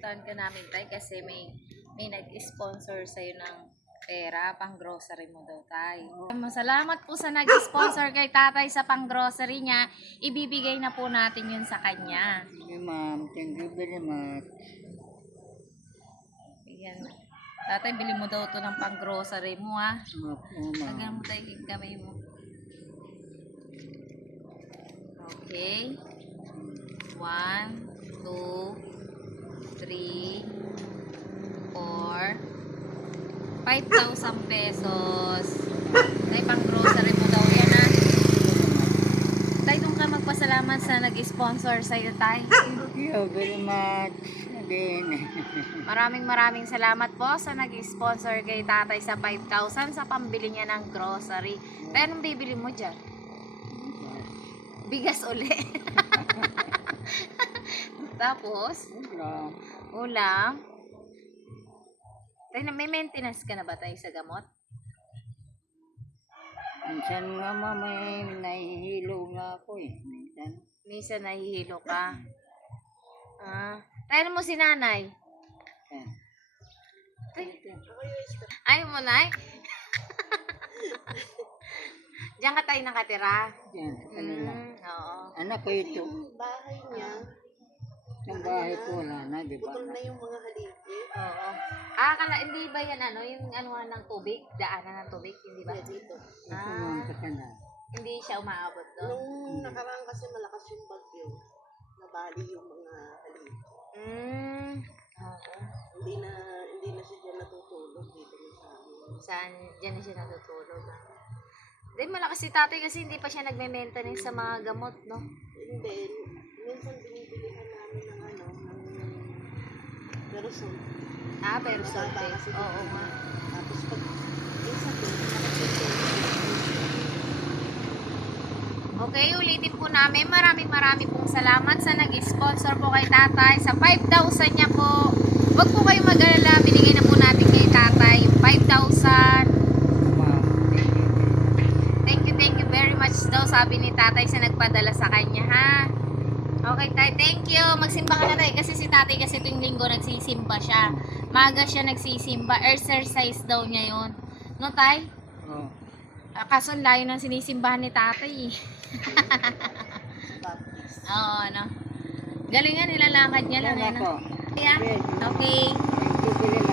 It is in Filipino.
Puntahan ka namin tay kasi may nag-sponsor sa'yo ng pera, pang grocery mo daw tay. Salamat po sa nag-sponsor kay tatay sa pang grocery niya. Ibibigay na po natin yun sa kanya. Okay, ma'am. Thank you very much. Ayan. Tatay, bili mo daw to ng pang grocery mo ha. Opo, ma'am. Lagyan mo tayo yung kamay mo. Okay. 1, 2, 3, 4, 5,000 pesos. Tay, pang grocery mo daw yan ha. Tay, doon ka magpasalamat sa nag-sponsor sa'yo tay. Thank you very much. Again. Maraming salamat po sa nag-sponsor kay tatay sa 5,000 sa pambili niya ng grocery. Tay, anong bibili mo dyan? Bigas uli. Tapos, ulam. Tay, may maintenance ka na ba tayo sa gamot? Minsan nga, ma'am, may nahihilo nga ako eh. Minsan. Minsan nahihilo ka. Tayo mo si nanay. Ay mo, nay. Diyan ka tayo nakatira. Yan, sa kanila. Oo. Anak ko ito. Bahay niya, Ang bahay ko wala na, di ba? putol na yung mga haligi. Oo. Hindi ba yan yung ng tubig? Daanan ng tubig, hindi ba? Dito. Ito, ma'am, sa kanila. Hindi siya umaabot doon. Nung nakaraan kasi malakas yung bagyo, nabali yung mga haligi. Oo. Hindi na siya dyan natutulog dito na sa amin. Saan? Diyan na siya natutulog. Hindi, malakas si tatay kasi hindi pa siya nagme-maintenance sa mga gamot, no? Hindi, minsan binibilihan namin ng Perosol. Pero Mababa sabi. kasi Oo dito. nga. Tapos pag minsan din, nakapagpapalala. Okay, ulitin po namin. Maraming pong salamat sa nag-sponsor po kay tatay. Sa 5,000 niya po. Huwag po kayong mag-alala. Binigay na po natin kay tatay yung 5,000. Ma'am, Thank you very much daw sabi ni tatay sa nagpadala sa kanya ha. Okay tay, thank you. Magsimba ka na tay kasi si tatay kasi tuwing linggo nagsisimba siya. Maga siya nagsisimba. Exercise daw niya yon. No tay? oh. Kaso ang layo ng sinisimbahan ni tatay eh. Oo, no. Galingan nilalakad niya lang. Yan ako. Yeah? Okay. Thank you very much.